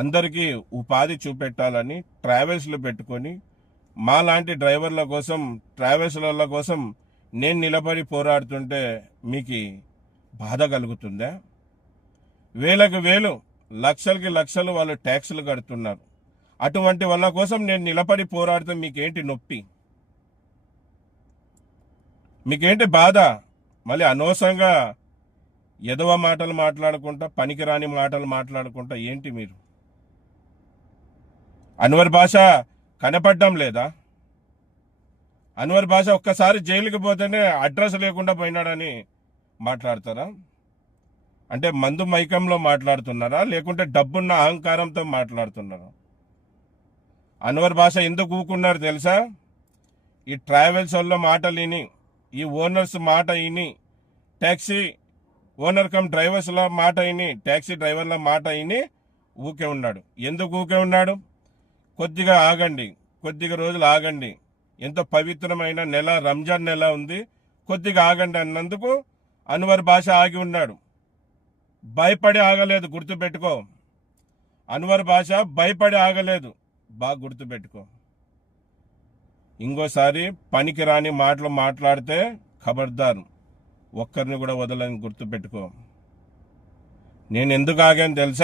అందరికీ ఉపాధి చూపెట్టాలని ట్రావెల్స్లు పెట్టుకొని మా లాంటి డ్రైవర్ల కోసం ట్రావెల్స్ల కోసం నేను నిలబడి పోరాడుతుంటే మీకు బాధ కలుగుతుందా? వేలకు వేలు లక్షలకి లక్షలు వాళ్ళు ట్యాక్సులు కడుతున్నారు. అటువంటి వాళ్ళ కోసం నేను నిలబడి పోరాడితే మీకేంటి నొప్పి? మీకేంటి బాధ? మళ్ళీ అనవసరంగా ఎదవ మాటలు మాట్లాడుకుంటా, పనికిరాని మాటలు మాట్లాడుకుంటా ఏంటి మీరు? అన్వర్ భాష కనపడడం లేదా? అన్వర్ భాష ఒక్కసారి జైలుకి పోతేనే అడ్రస్ లేకుండా పోయినాడని మాట్లాడతారా? అంటే మందు మైకంలో మాట్లాడుతున్నారా, లేకుంటే డబ్బున్న అహంకారంతో మాట్లాడుతున్నారా? అన్వర్ భాష ఎందుకు ఊకున్నారు తెలుసా? ఈ ట్రావెల్స్ వాళ్ళ మాటలు విని, ఈ ఓనర్స్ మాట విని, ట్యాక్సీ ఓనర్ కమ్ డ్రైవర్స్ల మాట విని, ట్యాక్సీ డ్రైవర్ల మాట విని ఊకే ఉన్నాడు. ఎందుకు ఊకే ఉన్నాడు? కొద్దిగా ఆగండి, కొద్దిగా రోజులు ఆగండి, ఎంతో పవిత్రమైన నెల రంజాన్ నెల ఉంది, కొద్దిగా ఆగండి అన్నందుకు అన్వర్ భాష ఆగి ఉన్నాడు. భయపడి ఆగలేదు, గుర్తుపెట్టుకో. అన్వర్ భాష భయపడి ఆగలేదు, బాగా గుర్తుపెట్టుకో. ఇంకోసారి పనికిరాని మాటలు మాట్లాడితే ఖబర్దార్, ఒక్కరిని కూడా వదలని గుర్తుపెట్టుకో. నేను ఎందుకు ఆగాను తెలుసా?